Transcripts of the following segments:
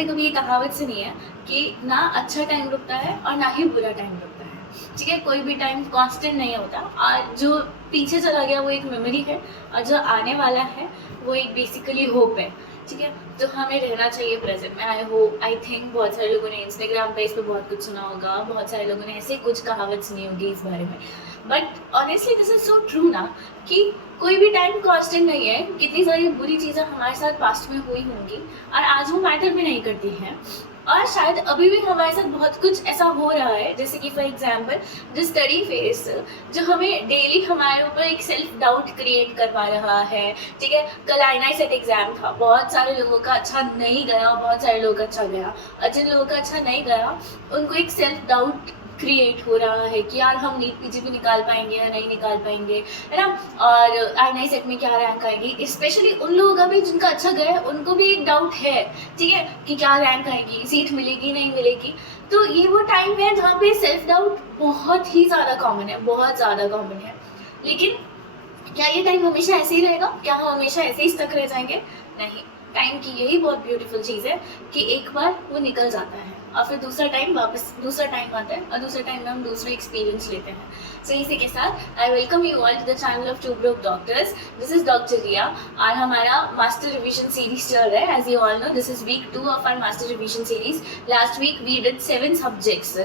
मैंने कभी ये कहावत सुनी है कि ना अच्छा टाइम रुकता है और ना ही बुरा टाइम रुकता है। ठीक है, कोई भी टाइम कांस्टेंट नहीं होता और जो पीछे चला गया वो एक मेमोरी है और जो आने वाला है वो एक बेसिकली होप है। ठीक है, तो हमें रहना चाहिए प्रेजेंट में। आई थिंक बहुत सारे लोगों ने इंस्टाग्राम पे इस पर बहुत कुछ सुना होगा, बहुत सारे लोगों ने ऐसे कुछ कहावत सुनी होगी इस बारे में। But honestly this is so true ना, कि कोई भी टाइम कांस्टेंट नहीं है। कितनी सारी बुरी चीज़ें हमारे साथ पास्ट में हुई होंगी और आज वो मैटर भी नहीं करती हैं, और शायद अभी भी हमारे साथ बहुत कुछ ऐसा हो रहा है, जैसे कि फॉर एग्जांपल जो स्टडी फेस, जो हमें डेली हमारे ऊपर एक सेल्फ डाउट क्रिएट करवा रहा है। ठीक है, कल आईना सेट एग्जाम था, बहुत सारे लोगों का अच्छा नहीं गया और बहुत सारे लोगों का अच्छा गया, और जिन लोगों का अच्छा नहीं गया उनको एक सेल्फ डाउट क्रिएट हो रहा है कि यार हम नीट पीजीपी निकाल पाएंगे या नहीं निकाल पाएंगे, है ना। और आईना सेट में क्या रैंक आएगी, स्पेशली उन लोगों का भी जिनका अच्छा गया है उनको भी एक डाउट है, ठीक है, कि क्या रैंक आएगी, सीट मिलेगी नहीं मिलेगी। तो ये वो टाइम है जहाँ पे सेल्फ डाउट बहुत ही ज़्यादा कॉमन है, बहुत ज़्यादा कॉमन है। लेकिन क्या ये टाइम हमेशा ऐसे ही रहेगा? क्या हम हमेशा ऐसे ही स्टक रह जाएंगे? नहीं, टाइम की यही बहुत ब्यूटीफुल चीज़ है कि एक बार वो निकल जाता है और फिर दूसरा टाइम आता है और दूसरे टाइम में हम दूसरे एक्सपीरियंस लेते हैं। सो इसी के साथ I welcome you all to the channel of two broke doctors. This is doctor Riya और हमारा मास्टर रिवीजन सीरीज चल रहा है। As you all know, this is week 2 of our master revision series. Last week we did 7 subjects.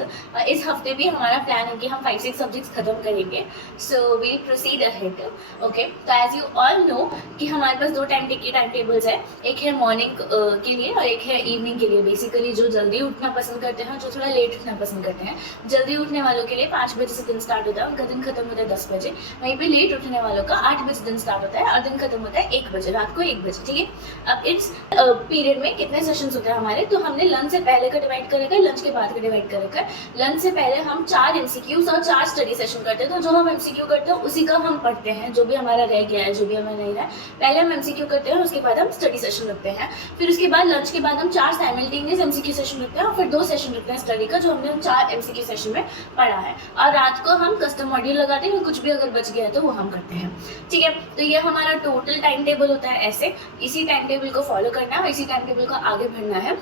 इस हफ्ते भी हमारा plan है कि हम 5-6 सब्जेक्ट्स खत्म करेंगे। So we'll proceed ahead. Okay, तो एज यू ऑल नो कि हमारे पास 2 टाइम टेबल्स है, एक है मॉर्निंग के लिए और एक है इवनिंग के लिए। बेसिकली जो जल्दी उठना पसंद करते हैं, जो थोड़ा लेट उठना पसंद करते हैं, जल्दी उठने वालों के लिए 5 बजे से दिन स्टार्ट होता है, उनका दिन खत्म होता है 10 बजे। वहीं पे लेट उठने वालों का 8 बजे दिन स्टार्ट होता है और दिन खत्म होता है 1 बजे, रात को 1 बजे। ठीक है, अब इस पीरियड में कितने सेशंस होते हैं हमारे, तो हमने लंच से पहले का डिवाइड कर रखा है, लंच के बाद का डिवाइड कर रखा है। लंच से पहले हम 4 MCQs और 4 स्टडी सेशन करते हैं। तो जो हम MCQ करते हैं उसी का हम पढ़ते हैं, जो भी हमारा रह गया है, जो भी हमें नहीं रहा है, पहले हम MCQ करते हैं, उसके बाद हम स्टडी सेशन रखते हैं। फिर उसके बाद लंच के बाद हम 4 साइमल्टेनियस MCQ सेशन रखते हैं और फिर 2 सेशन रखते हैं स्टडी का, जो हमने 4 MCQ सेशन में पढ़ा है। और रात को हम कस्टम मॉड्यूल लगाते हैं, कुछ भी अगर बच गया है तो वो हम करते हैं। ठीक है, तो ये हमारा टोटल टाइम टेबल होता है। ऐसे इसी टाइम टेबल को फॉलो करना है और इसी टाइम टेबल को आगे बढ़ना है।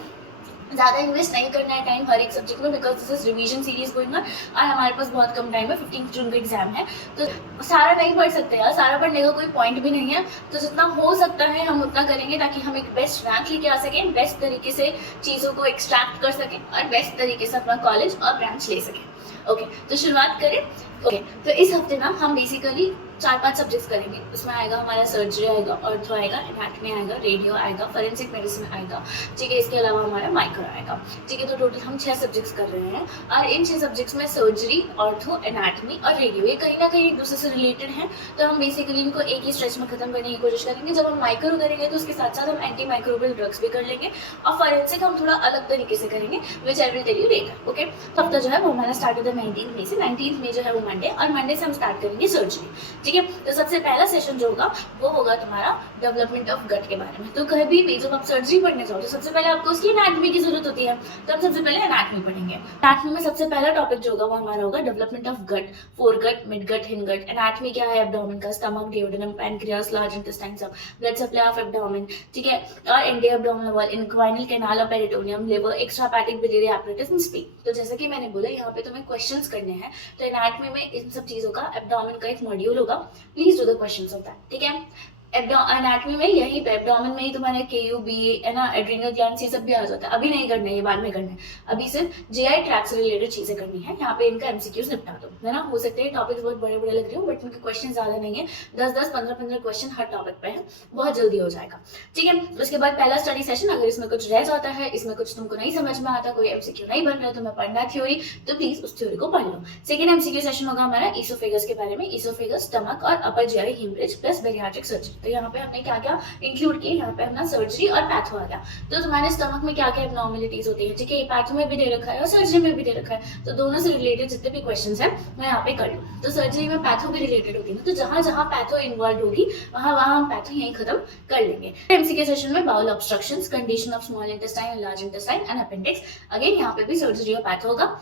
ज़्यादा इन्वेस्ट नहीं करना है टाइम हर एक सब्जेक्ट में, because this is revision series going on और हमारे पास बहुत कम टाइम है। 15 जून का एग्जाम है, तो सारा नहीं पढ़ सकते यार, सारा पढ़ने का कोई पॉइंट भी नहीं है। तो जितना हो सकता है हम उतना करेंगे ताकि हम एक बेस्ट रैंक लेके आ सकें, बेस्ट तरीके से चीज़ों को एक्सट्रैक्ट कर सकें और बेस्ट तरीके से अपना कॉलेज और ब्रांच ले सकें। ओके, तो शुरुआत करें। ओके, तो इस हफ्ते ना हम बेसिकली 4-5 सब्जेक्ट्स करेंगे। उसमें आएगा हमारा सर्जरी आएगा, ऑर्थो आएगा, एनाटॉमी आएगा, रेडियो आएगा, फॉरेंसिक मेडिसिन आएगा। ठीक है, इसके अलावा हमारा माइक्रो आएगा। ठीक है, तो टोटल हम 6 सब्जेक्ट्स कर रहे हैं और इन 6 सब्जेक्ट्स में सर्जरी, ऑर्थो, एनाटॉमी और रेडियो ये कहीं ना कहीं एक दूसरे से रिलेटेड हैं। तो हम बेसिकली इनको एक ही स्ट्रेच में खत्म करने की कोशिश करेंगे। जब हम माइक्रो करेंगे तो उसके साथ साथ हम एंटी माइक्रोबियल ड्रग्स भी कर लेंगे और फॉरेंसिक हम थोड़ा अलग तरीके से करेंगे, which I will tell you later. Okay, हफ्ता जो है वो हमारा स्टार्ट होता है 19 मई से। 19 मई जो है वो मंडे, और मंडे से हम स्टार्ट करेंगे सर्जरी। ठीक है, तो सबसे पहला सेशन जो होगा वो होगा तुम्हारा डेवलपमेंट ऑफ गट के बारे में। तो कभी भी जब आप सर्जरी पढ़ने जाओ तो सबसे पहले आपको उसकी एनाटॉमी की जरूरत होती है, तो हम सबसे पहले एनाटॉमी पढ़ेंगे। एनाटॉमी में सबसे पहला टॉपिक जो होगा वो हमारा होगा development of gut, foregut, midgut, hindgut. Anatomy क्या है, एब्डोमेन का, stomach, duodenum, pancreas, large intestine, सब ब्लड सप्लाई ऑफ एब्डोमेन। ठीक है, और anti abdominal wall, inguinal canal of peritoneum, liver, extrahepatic biliary apparatus and spleen. तो जैसे कि मैंने बोला यहाँ पे तुम्हें क्वेश्चंस करने हैं, तो एनाटॉमी में इन सब चीजों का, एब्डोमेन का एक मॉड्यूल होगा, please do the questions of that. ठीक है, एनाटॉमी में यही पे एब्डोमेन में ही तुम्हारे KUB है ना, एड्रीनल ग्लैंड्स, ये सब भी आ जाता है। अभी नहीं करना है, ये बाद में करना है। अभी सिर्फ GI ट्रैक से रिलेटेड चीजें करनी है। यहाँ पे इनका MCQs निपटा दो, है ना। हो सकते हैं टॉपिक्स बहुत बड़े बड़े लग रहे हो, बट इनके क्वेश्चन ज्यादा नहीं है, 10-10, 15-15 क्वेश्चन हर टॉपिक पे है, बहुत जल्दी हो जाएगा। ठीक है, उसके बाद पहला स्टडी सेशन, अगर इसमें कुछ रह जाता है, इसमें कुछ तुमको नहीं समझ में आता, कोई MCQ नहीं बन रहा है, तुम्हें पढ़ना थ्योरी, तो प्लीज उस थ्योरी को पढ़ लो। सेकंड MCQ सेशन होगा हमारा ईसोफेगस के बारे में, ईसोफेगस, स्टमक और upper GI haemorrhage plus bariatric surgery. तो यहाँ पे हमने क्या क्या इंक्लूड किए, यहाँ पे अपना सर्जरी और पैथो आ गया। तो तुम्हारे स्टमक में क्या क्या एब्नॉर्मलिटीज होती है, ठीक है, ये पैथो में भी दे रखा है और सर्जरी में भी दे रखा है, तो दोनों से रिलेटेड जितने भी क्वेश्चंस हैं मैं यहाँ पे कर लूँ। तो सर्जरी में पैथो भी रिलेटेड होती है ना, तो जहां जहां पैथो इन्वॉल्व होगी वहां वहां हम पैथो यहीं खत्म कर लेंगे। MCQ सेशन में bowel obstructions, condition of small intestine, large intestine and appendix, again यहाँ पे भी सर्जरी और पैथो होगा।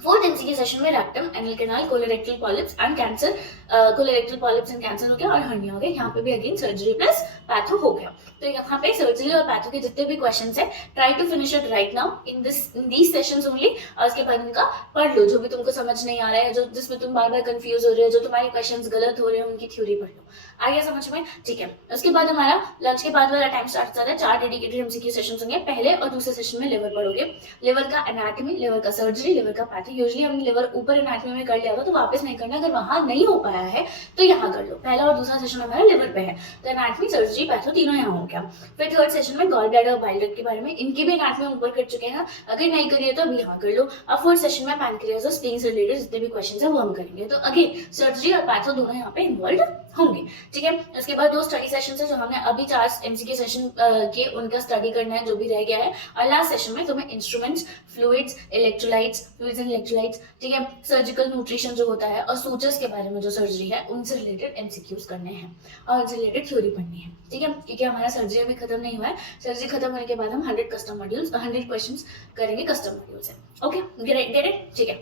फोर्थ MCQ सेशन में rectum, anal canal, colorectal polyps and cancer colorectal polyps and cancer हो गया और हर्निया हो गया। यहाँ पे भी अगेन सर्जरी प्लस पैथो हो गया। तो यहाँ पे सर्जरी और पैथो के जितने भी क्वेश्चंस है, try to finish it right now in these sessions only. और उसके बाद उनका पढ़ लो, जो भी तुमको समझ नहीं आ रहा है, जो जिसमें तुम बार बार कंफ्यूज हो रहे हो, जो तुम्हारे क्वेश्चंस गलत हो रहे हैं, उनकी थ्योरी पढ़ लो। आ गया समझ में? ठीक है। उसके बाद हमारा लंच के बाद वाला टाइम स्टार्ट होता है। 4 डेडिकेटेड एमसीक्यू सेशंस होंगे। पहले और दूसरे सेशन में लिवर पढ़ोगे, लिवर का एनाटॉमी, लिवर का सर्जरी, लिवर का पैथो। यूजुअली हमने लिवर ऊपर एनाटॉमी में कर लिया था, तो वापस नहीं करना। अगर वहां नहीं हो पाया है तो यहाँ कर लो। पहला और दूसरा सेशन हमारा लिवर पे है, तो एनाटॉमी, सर्जरी, पैथो तीनों यहाँ हो गया। फिर थर्ड सेशन में गॉल ब्लैडर और बाइल डक्ट के बारे में, इनकी भी एनाटॉमी ऊपर कर चुके हैं। अगर नहीं करिए तो अभी यहाँ कर लो। अब फोर्थ सेशन में पैनक्रियाज और स्प्लीन से रिलेटेड जितने भी क्वेश्चन है वो हम करेंगे। तो अगेन सर्जरी और पैथो दोनों यहाँ पे इन्वॉल्व होंगे। ठीक है। उसके बाद 2 स्टडी सेशन है जो हमने अभी 4 एमसीक्यू सेशन के उनका स्टडी करना है, जो भी रह गया है। और लास्ट सेशन में तुम्हें instruments, fluids, electrolytes, fluids and electrolytes, ठीक है, सर्जिकल न्यूट्रिशन जो होता है और सूचर्स के बारे में जो सर्जरी है उनसे रिलेटेड एमसीक्यूज करने हैं और उनसे रिलेटेड थ्योरी पढ़नी है। ठीक है, क्योंकि हमारा सर्जरी अभी खत्म नहीं हुआ है। सर्जरी खत्म होने के बाद हम 100 कस्टम मॉड्यूल्स, 100 क्वेश्चंस करेंगे कस्टम मॉड्यूल से। Okay, get it? ठीक है।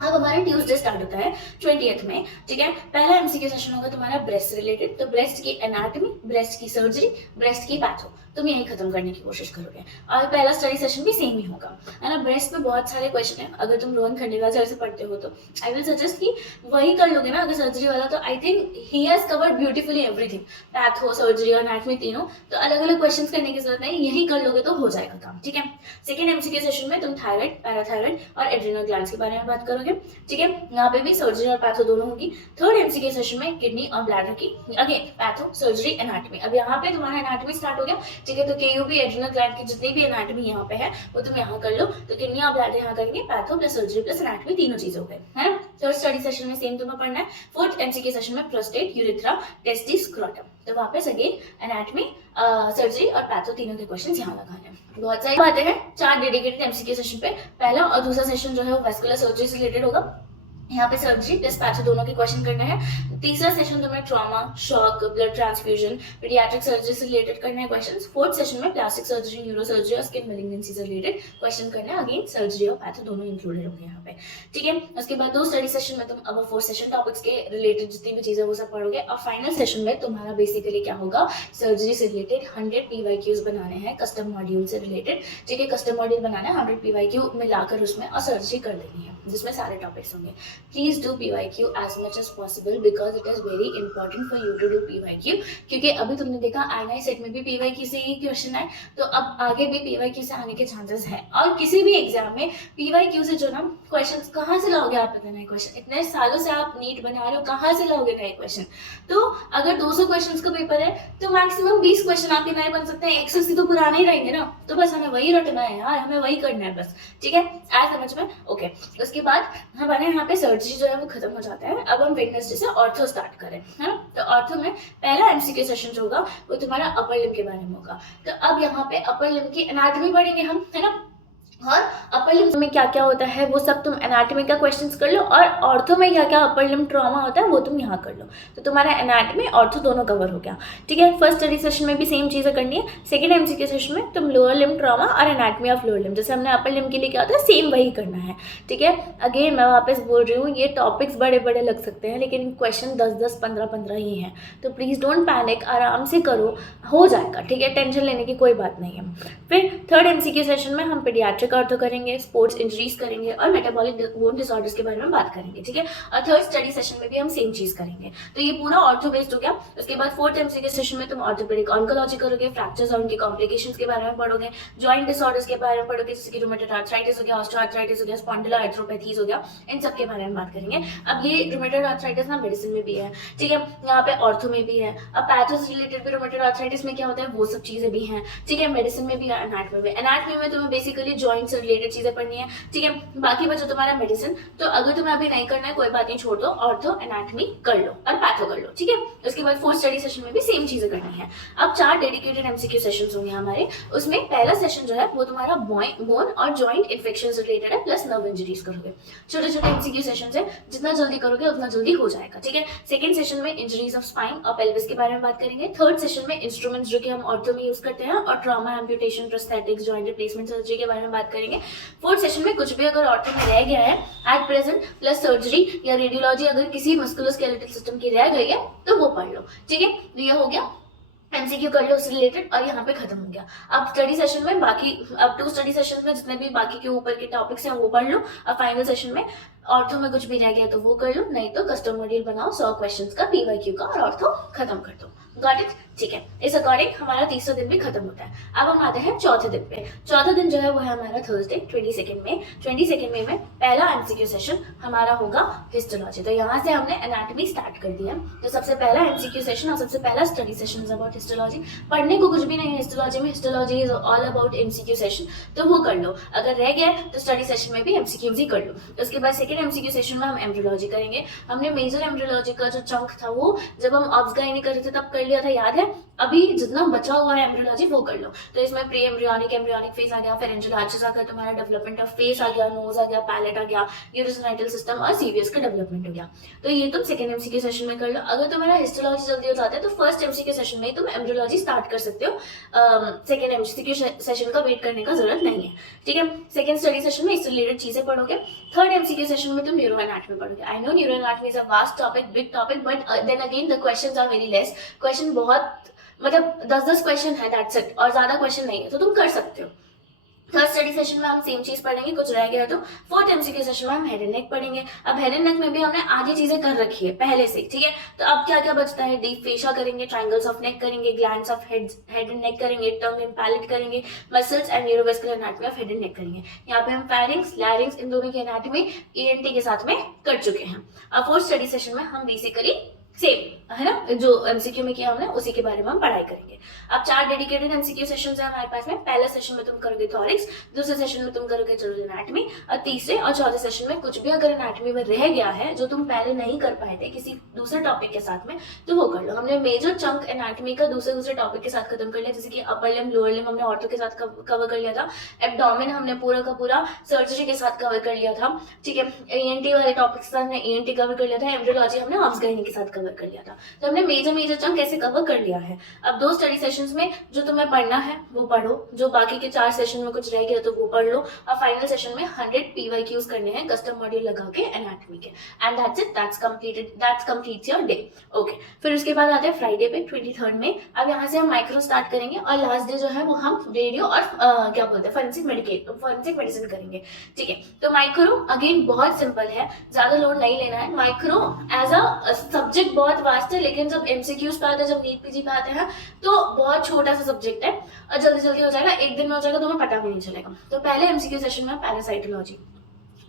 अब हमारा ट्यूसडे स्टार्ट होता है 20th में। ठीक है, पहला एमसीक्यू सेशन होगा तुम्हारा ब्रेस्ट रिलेटेड। तो ब्रेस्ट की एनाटॉमी, ब्रेस्ट की सर्जरी, ब्रेस्ट की पैथो, तुम यही खत्म करने की कोशिश करोगे। और पहला स्टडी सेशन भी सेम ही होगा, है ना। ब्रेस्ट में बहुत सारे क्वेश्चन है। अगर तुम रोहन खंडेलवाल सर से पढ़ते हो तो आई विल सजेस्ट कि वही कर लोगे ना। अगर सर्जरी वाला तो I think he has covered beautifully everything, patho, surgery और एनाटॉमी तीनों। तो अलग अलग क्वेश्चन करने की जरूरत नहीं, यही कर लोगे तो हो जाएगा काम। ठीक है। सेकेंड एमसीक्यू सेशन में तुम थायराइड, पैराथायराइड और एड्रिनल ग्लैंड्स के बारे में बात करोगे। ठीक है, यहाँ पे भी सर्जरी और पैथो दोनों होगी। थर्ड एमसीक्यू सेशन में किडनी और ब्लैडर की, अगेन पैथो, सर्जरी, एनाटॉमी। अब यहाँ पे तुम्हारा एनाटॉमी स्टार्ट हो गया। ठीक है, तो केयूबी, एड्रिनल ग्लैंड की जितनी भी एनाटॉमी यहाँ पे है वो तुम यहाँ कर लो। तो किडनी और ब्लैडर यहाँ करेंगे, patho plus surgery plus anatomy तीनों चीज हो गए, है ना। थर्ड स्टडी सेशन में सेम तुम्हें पढ़ना है। फोर्थ एमसीक्यू सेशन में प्रोस्टेट, यूरिथ्रा, टेस्टिस, स्क्रोटम। तो वापस अगेन एनाटॉमी, सर्जरी और पैथो तीनों के क्वेश्चन यहाँ लगाने हैं। बहुत सारी बातें हैं 4 डेडिकेटेड एमसीक्यू सेशन पे। पहला और दूसरा सेशन जो है वो वेस्कुलर सर्जरी से रिलेटेड होगा। यहाँ पे सर्जरी प्लस पैथो दोनों के क्वेश्चन करने हैं। तीसरा सेशन तुम्हें trauma, shock, blood transfusion, paediatric surgery से रिलेटेड करने हैं क्वेश्चंस। फोर्थ सेशन में प्लास्टिक सर्जरी, न्यूरो सर्जरी और स्किन मैलिग्नेंसी से रिलेटेड क्वेश्चन करने हैं। अगेन सर्जरी और पैथो दोनों इंक्लूडेड होंगे यहाँ पे। ठीक है, उसके बाद 2 स्टडी सेशन में तुम अब 4 सेशन टॉपिक्स के रिलेटेड जितनी भी चीजें वो सब पढ़ोगे। और फाइनल सेशन में तुम्हारा बेसिकली क्या होगा, सर्जरी से रिलेटेड 100 PYQs बनाने हैं कस्टम मॉड्यूल से रिलेटेड। ठीक है, कस्टम मॉड्यूल बनाना है, 100 PYQ मिलाकर उसमें और सर्जरी कर देनी है, जिसमें सारे टॉपिक्स होंगे। Please do PYQ as much as possible because it is very important for you to do PYQ। क्योंकि अभी तुमने देखा INI सेट में भी PYQ से ही क्वेश्चन आए, तो अब आगे भी PYQ से आने के चांसेस है। और किसी भी एग्जाम में PYQ से जो ना क्वेश्चंस कहाँ से लाओगे आप, पता नहीं क्वेश्चन। इतने सालों से आप नीट बना रहे हो, कहाँ से लाओगे नए क्वेश्चन। तो अगर 200 क्वेश्चन का पेपर है तो मैक्सिमम 20 क्वेश्चन आपके नए बन सकते हैं, 180 तो पुराने ही रहेंगे ना। तो बस हमें वही रटना है यार, हमें वही करना है बस। ठीक है, आज समझ में? ओके। उसके बाद हमारे यहाँ पे सर्जरी जो है वो खत्म हो जाता है। अब हम वेडनेसडे से ऑर्थो स्टार्ट करें, है ना। तो ऑर्थो में पहला एमसीक्यू सेशन जो होगा वो तुम्हारा अपर लिम्ब के बारे में होगा। तो अब यहाँ पे अपर लिम्ब की एनाटॉमी पढ़ेंगे हम, है ना। और अपर लिम्ब में क्या क्या होता है वो सब तुम एनाटॉमी का क्वेश्चंस कर लो। और ऑर्थो में क्या क्या अपर लिम्ब ट्रॉमा होता है वो तुम यहाँ कर लो। तो तुम्हारा एनाटॉमी, ऑर्थो दोनों कवर हो गया। ठीक है, फर्स्ट स्टडी सेशन में भी सेम चीज़ें करनी है। सेकंड एमसीक्यू सेशन में तुम लोअर लिम्ब ट्रॉमा और एनाटॉमी ऑफ लोअर लिम्ब, जैसे हमने अपर लिम्ब के लिए क्या होता है सेम वही करना है। ठीक है, अगेन मैं वापस बोल रही हूँ, ये टॉपिक्स बड़े बड़े लग सकते हैं लेकिन क्वेश्चन 10-10, 15-15 ही हैं। तो प्लीज़ डोंट पैनिक, आराम से करो, हो जाएगा। ठीक है, टेंशन लेने की कोई बात नहीं है। फिर थर्ड एमसीक्यू सेशन में हम पीडियाट्रिक ऑर्थो करेंगे, स्पोर्ट्स इंजरीज करेंगे और मेटाबॉलिक बोन डिसऑर्डर्स के बारे में बात करेंगे। ठीक है, और थर्ड स्टडी सेशन में भी हम सेम चीज करेंगे। तो ये पूरा ऑर्थो बेस्ड हो गया। उसके बाद फोर्थ एमसीक्यू सेशन में तुम ऑर्थोपेडिक ऑन्कोलॉजी करोगे, फ्रैक्चर्स और उनके कॉम्प्लिकेशंस के बारे में पढ़ोगे, जॉइंट डिसऑर्डर्स के बारे में पढ़ोगे, जैसे कि रूमेटॉइड आर्थराइटिस हो गया, ऑस्टियोआर्थराइटिस हो गया, स्पॉन्डिलोर आर्थरोपैथीज हो गया, इन सब के बारे में बात करेंगे। अब ये रूमेटॉइड आर्थराइटिस ना मेडिसिन में भी है, ठीक है, यहाँ पे ऑर्थो में भी है। अब पैथो से रिलेटेड भी रूमेटॉइड आर्थराइटिस में क्या होता है वो सब चीजें भी हैं। ठीक है, मेडिसिन में भी है, एनाटॉमी में। एनाटॉमी में तुम्हें बेसिकली जॉइंट से रिलेटेड चीजें पढ़नी है। ठीक है, बाकी बचा तुम्हारा मेडिसिन। तो अगर तुम्हें अभी नहीं करना है कोई बात नहीं, छोड़ दो, ऑर्थो एनाटॉमी कर लो और पैथो कर लो। ठीक है, उसके बाद फोर्थ स्टडी सेशन में भी सेम चीजें करनी है। अब 4 डेडिकेटेड एमसीक्यू सेशंस होंगे हमारे। उसमें पहला सेशन जो है वो तुम्हारा बोन और जॉइंट इन्फेक्शन से रिलेटेड है, प्लस नर्व इंजरीज करोगे। छोटे छोटे एमसीक्यू सेशंस है, जितना जल्दी करोगे उतना जल्दी हो जाएगा। ठीक है, सेकंड सेशन में इंजरीज ऑफ स्पाइन और पेल्विस के बारे में बात करेंगे। थर्ड सेशन में इंस्ट्रूमेंट्स जो कि हम ऑर्थो में यूज करते हैं और trauma, amputation, prosthetics, joint replacement surgery के बारे में बात करेंगे। फोर्थ सेशन में कुछ भी अगर ऑर्थो में रह गया है एट प्रेजेंट प्लस सर्जरी या रेडियोलॉजी अगर किसी मस्कुलोस्केलेटल सिस्टम की रह गई है तो वो पढ़ लो, ठीक है। तो ये हो गया एमसीक्यू कर लो उससे रिलेटेड और यहाँ पे खत्म हो गया। अब स्टडी सेशन में बाकी, अब 2 स्टडी सेशन में जितने भी बाकी के ऊपर के टॉपिक्स हैं वो पढ़ लो। अब फाइनल सेशन में ऑर्थो में कुछ भी रह गया तो वो कर लो, नहीं तो कस्टम मॉड्यूल बनाओ 100 क्वेश्चंस का पीवाईक्यू का और ऑर्थो खत्म कर दो। गॉट इट, ठीक है। इस अकॉर्डिंग हमारा तीसरा दिन भी खत्म होता है। अब हम आते हैं चौथे दिन पे। चौथा दिन जो है वो है हमारा थर्सडे 22 में। 22 में पहला एमसीक्यू सेशन हमारा होगा हिस्टोलॉजी। तो यहाँ से हमने एनाटॉमी स्टार्ट कर दिया। तो सबसे पहला एमसीक्यू सेशन और सबसे पहला study session is about histology. पढ़ने को कुछ भी नहीं है हिस्टोलॉजी में, histology is all about MCQ session, तो वो कर लो। अगर रह गया तो स्टडी सेशन में भी एमसीक्यूज ही कर लो। उसके बाद सेकंड एमसीक्यू सेशन में हम एम्ब्रियोलॉजी करेंगे। हमने मेजर एम्ब्रियोलॉजी का जो चंक था वो जब हम ऑब्स गायनी कर रहे थे तब कर लिया था, याद है। अभी जितना बचा हुआ है एम्ब्रियोलॉजी वो कर लो। तो इसमें प्री एम्ब्रियोनिक फेज आ गया, फेरेंजियल आर्चेस आकर तुम्हारा डेवलपमेंट ऑफ फेस आ गया, नोज आ गया, पैलेट आ गया, यूरोसिनाइटल सिस्टम और सीवीएस का डेवलपमेंट हो गया। तो ये तुम सेकंड एमसीक्यू सेशन में कर लो। अगर तुम्हारा हिस्टोलॉजी जल्दी हो जाता है तो फर्स्ट एमसीक्यू सेशन में तुम एम्ब्रियोलॉजी स्टार्ट कर सकते हो। सेकंड एमसीक्यू सेशन का वेट करने का जरूरत नहीं है, ठीक है। सेकंड स्टडी सेशन में इससे रिलेटेड चीजें पढ़ोगे। थर्ड एमसीक्यू सेशन में तुम न्यूरो एनाटॉमी पढ़ोगे। I know neuro anatomy is a vast topic, big topic, but then again the questions are very less. Question बहुत मतलब 10 क्वेश्चन है, दैट्स इट, और ज्यादा क्वेश्चन नहीं है, तो तुम कर सकते हो। थर्ड स्टडी सेशन में हम सेम चीज पढ़ेंगे, कुछ रह गया तो। फोर्थ एमसीक्यू सेशन में हम हेड एंड नेक पढ़ेंगे। अब हेड एंड नेक में भी हमने आधी चीजें कर रखी है पहले से, ठीक है। तो अब क्या क्या बचता है, डीप फेशिया करेंगे, ट्रायंगल्स ऑफ नेक करेंगे, glands of head and neck करेंगे, टंग एंड पैलेट करेंगे, muscles and neurovascular anatomy of head and neck करेंगे। यहाँ पे हम फेरिंक्स, लैरिंक्स इन दोनों की एनाटॉमी ईएनटी के साथ में कर चुके हैं। अब फोर्थ स्टडी सेशन में हम बेसिकली सेम है ना जो एमसीक्यू में किया हमने उसी के बारे में हम पढ़ाई करेंगे। अब 4 डेडिकेटेड एमसीक्यू सेशंस है हमारे पास में। पहले सेशन में तुम करोगे थॉरिक्स, दूसरे सेशन में तुम करोगे जनरल एनाटॉमी, और तीसरे और चौथे सेशन में कुछ भी अगर एनाटॉमी में रह गया है जो तुम पहले नहीं कर पाए थे किसी दूसरे टॉपिक के साथ में तो वो कर लो। हमने मेजर चंक एनाटॉमी का दूसरे टॉपिक के साथ खत्म कर लिया, जैसे कि अपर लिम्ब, लोअर लिम्ब हमने ऑर्थो के साथ कवर कर लिया था। एब्डोमेन हमने पूरा का पूरा सर्जरी के साथ कवर कर लिया था, ठीक है। ईएनटी वाले टॉपिक के साथ हमने ईएनटी कवर कर लिया था। एम्ब्रियोलॉजी हमने ऑब्स गायनी के साथ कवर कर लिया था। तो हमने मेजर चंक कैसे कवर कर लिया है। अब 2 स्टडी सेशंस में जो तुम्हें पढ़ना है वो पढ़ो, जो बाकी के 4 सेशन में कुछ रह गया तो वो पढ़ लो, और फाइनल सेशन में 100 पीवाईक्यूज करने हैं कस्टम मॉड्यूल लगा के एनाटॉमी के, and that's it, that's completes your day. Okay, फिर उसके बाद आते हैं फ्राइडे पे 23 में। अब यहाँ से हम माइक्रो स्टार्ट करेंगे और लास्ट डे जो है वो हम रेडियो और क्या बोलते हैं फोरेंसिक मेडिसिन करेंगे, ठीक है। तो माइक्रो अगेन बहुत सिंपल है, ज्यादा लोड नहीं लेना है। माइक्रो एज अ सब्जेक्ट बहुत वास्ट है, लेकिन जब एमसीक्यूज पे आते हैं, जब नीट पीजी पे आते हैं तो बहुत छोटा सा सब्जेक्ट है और जल्दी हो जाएगा, एक दिन में हो जाएगा, तुम्हें पता भी नहीं चलेगा। तो पहले एमसीक्यू सेशन में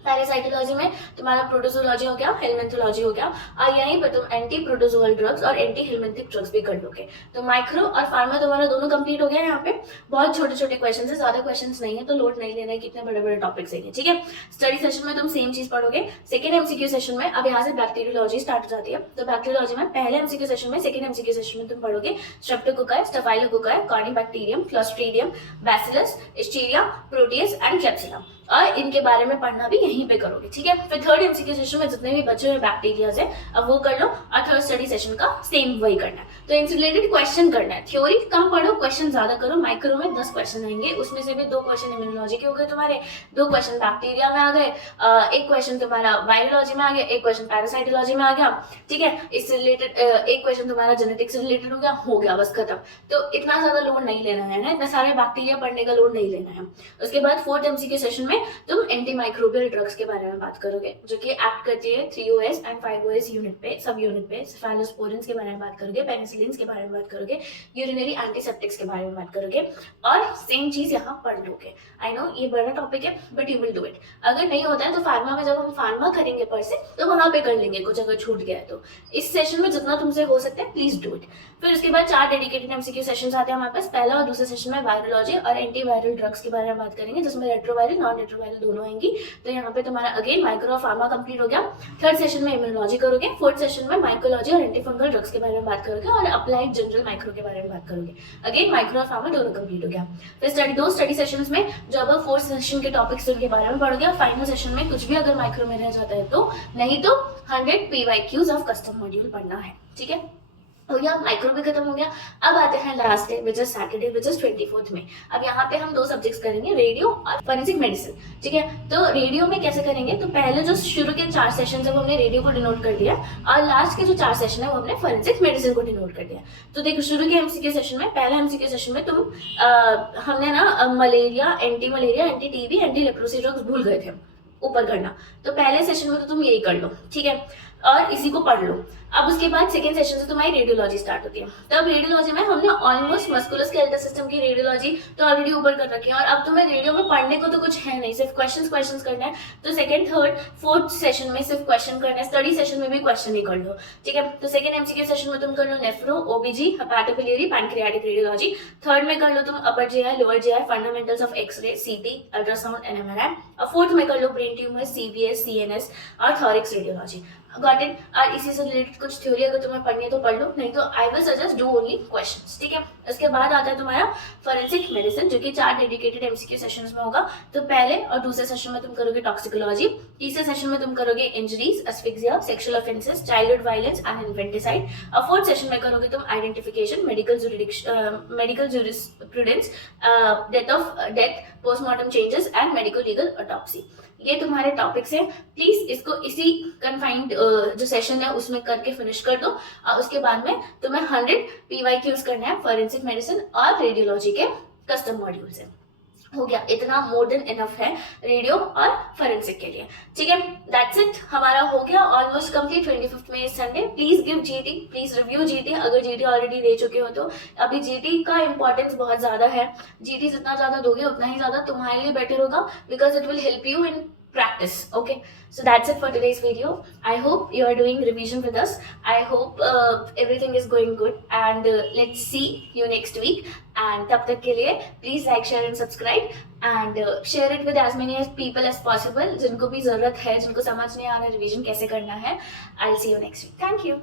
पैरासाइटोलॉजी में तुम्हारा प्रोटोजोलॉजी हो गया, हेलमिंथोलॉजी हो गया, और यहीं पर तुम एंटी प्रोटोजोअल ड्रग्स और एंटी हेलमिंथिक ड्रग्स भी कर लोगे। तो माइक्रो और फार्मा तुम्हारा दोनों कंप्लीट हो गया। यहाँ पे बहुत छोटे क्वेश्चन है, ज्यादा क्वेश्चन नहीं है, तो लोड नहीं लेना है कितने बड़े टॉपिक्स है, ठीक है। स्टडी सेशन में तुम सेम चीज पढ़ोगे। सेकंड एमसीक्यू सेशन में अब यहाँ से बैक्टीरियोलॉजी स्टार्ट हो जाती है। तो बैक्टीरियोलॉजी में पहले एमसीक्यू सेशन में, सेकंड एमसीक्यू सेशन में तुम पढ़ोगे streptococci, staphylococci, corynebacterium, clostridium, bacillus, escherichia, proteus and klebsiella, और इनके बारे में पढ़ना भी यहीं पे करोगे, ठीक है। फिर थर्ड एमसीक्यू सेशन में जितने भी बचे हुए बैक्टीरिया है अब वो कर लो, और थर्ड स्टडी सेशन का सेम वही करना है। तो इनसे रिलेटेड क्वेश्चन करना है, थ्योरी कम पढ़ो, क्वेश्चन ज्यादा करो। माइक्रो में 10 क्वेश्चन आएंगे, उसमें से भी 2 क्वेश्चन इम्यूनोलॉजी के हो गए तुम्हारे, 2 क्वेश्चन बैक्टीरिया में आ गए, 1 क्वेश्चन तुम्हारा वायरोलॉजी में आ गया, 1 क्वेश्चन पैरासाइटोलॉजी में आ गया, ठीक है। इससे रिलेटेड 1 क्वेश्चन तुम्हारा जेनेटिक्स से रिलेटेड हो गया, बस खत्म। तो इतना ज्यादा लोड नहीं लेना है ना, इतना सारे बैक्टीरिया पढ़ने का लोड नहीं लेना है। उसके बाद फोर्थ एमसीक्यू सेशन में तुम एंटीमाइक्रोबियल ड्रग्स के बारे में बात करोगे, जो कि एक्ट करती है 3OS एंड 5OS यूनिट पे, सब यूनिट पे। सेफेलोस्पोरिन्स के बारे में बात करोगे, पेनिसिलिन्स के बारे में बात करोगे, यूरिनरी एंटीसेप्टिक्स के बारे में बात करोगे, और सेम चीज यहाँ पढ़ लोगे। आई नो ये बड़ा टॉपिक है, but you will do it. अगर नहीं होता है तो फार्मा में जब हम फार्मा करेंगे पर से तो वहां पे कर लेंगे, कुछ अगर छूट गया है तो। इस सेशन में जितना तुमसे हो सकता है प्लीज डू इट। फिर उसके बाद 4 डेडिकेटेड एमसीक्यू सेशंस आते हैं हमारे पास। पहला और दूसरे सेशन में वायरोलॉजी और एंटीवायरल ड्रग्स के बारे में बात करेंगे, जिसमें रेट्रोवायरल, नॉन रेट्रोवायरल दोनों आएंगी। तो यहाँ पे तुम्हारा अगेन माइक्रो फार्मा कंप्लीट हो गया। थर्ड सेशन में इम्यूनोलॉजी करोगे, फोर्थ सेशन में माइकोलॉजी और एंटीफंगल ड्रग्स के बारे में बात करोगे, और अप्लाइड जनरल माइक्रो के बारे में बात करोगे। अगेन माइक्रो और फार्मा दोनों कंप्लीट हो गया। फिर 2 स्टडी सेशंस में जो अब फोर्थ सेशन के टॉपिक्स उनके बारे में पढ़ोगे, और फाइनल सेशन में कुछ भी अगर माइक्रो में रह जाता है तो, नहीं तो 100 PYQs ऑफ कस्टम मॉड्यूल पढ़ना है, ठीक है। हो गया, माइक्रो भी खत्म हो गया। अब आते हैं last day which is Saturday which is 24 में। अब यहाँ पे हम 2 सब्जेक्ट्स करेंगे, रेडियो और फोरेंसिक मेडिसिन। ठीक है, तो रेडियो में कैसे करेंगे, तो पहले जो शुरू के 4 सेशन है वो हमने रेडियो को डिनोट कर दिया और लास्ट के जो 4 सेशन है वो हमने फोरेंसिक मेडिसिन को डिनोट कर दिया। तो देखो शुरू के एमसीक्यू सेशन में, पहले एमसीक्यू सेशन में हमने ना malaria, anti malaria, anti TB, anti leprosy drugs भूल गए थे ऊपर करना, तो पहले सेशन में तो तुम यही कर लो, ठीक है, और इसी को पढ़ लो। अब उसके बाद सेकेंड सेशन से तुम्हारी रेडियोलॉजी स्टार्ट होती है। तब रेडियोलॉजी में हमने ऑलमोस्ट मस्कुलोस्केलेटल सिस्टम की रेडियोलॉजी तो ऑलरेडी ऊपर कर रखी है, और अब तुम्हें रेडियो में पढ़ने को तो कुछ है नहीं, सिर्फ क्वेश्चन करना है। तो सेकंड, थर्ड, फोर्थ सेशन में सिर्फ क्वेश्चन करना है, स्टडी सेशन में भी क्वेश्चन ही कर लो, ठीक है। तो सेकंड एमसीक्यू सेशन में तुम कर लो nephro, OBG, hepatobiliary, pancreatic radiology. Third में कर लो तुम upper GI, lower GI, fundamentals of x ray, CT, ultrasound and MRI. और फोर्थ में कर लो ब्रेन ट्यूमर, सीबीएस, सीएनएस और थॉरिक्स रेडियोलॉजी। Got it. और इसी से रिलेटेड कुछ थ्योरी अगर तुम्हें पढ़नी है तो पढ़ लो, नहीं तो I will suggest do only questions, ठीक है। उसके बाद आता है तुम्हारा फोरेंसिक मेडिसिन, जो कि 4 डेडिकेटेड एमसीक्यू सेशंस में होगा। तो पहले और दूसरे सेशन में तुम करोगे टॉक्सिकोलॉजी, तीसरे सेशन में तुम करोगे injuries, asphyxia, sexual offences, childhood violence and infanticide. और फोर्थ सेशन में करोगे तुम identification, medical jurisprudence, death, postmortem changes and medico legal autopsy. ये तुम्हारे टॉपिक्स हैं। प्लीज इसको इसी कन्फाइंड जो सेशन है उसमें करके फिनिश कर दो। और उसके बाद में तुम्हें 100 PYQs करना है फॉरेंसिक मेडिसिन और रेडियोलॉजी के कस्टम मॉड्यूल से। हो गया, इतना मोर देन इनफ है रेडियो और फोरेंसिक के लिए, ठीक है। दैट्स इट, हमारा हो गया ऑलमोस्ट कंप्लीट। 25 में Sunday, please give GT, please review GT. अगर जीटी ऑलरेडी दे चुके हो तो अभी जीटी का इंपॉर्टेंस बहुत ज्यादा है। जीटी जितना ज्यादा दोगे उतना ही ज्यादा तुम्हारे लिए बेटर होगा, because it will help you in practice. Okay, so that's it for today's video. I hope you are doing revision with us. I hope everything is going good, and let's see you next week. And tab tak ke liye please like, share and subscribe, and share it with as many as people as possible जिनको भी जरूरत है, जिनको समझ नहीं आ रहा revision कैसे करना है। I'll see you next week. Thank you.